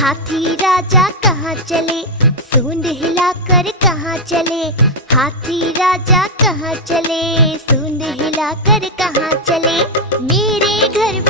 हाथी राजा कहाँ चले, सूंड हिलाकर कहाँ चले। हाथी राजा कहाँ चले, सूंड हिलाकर कहाँ चले। मेरे घर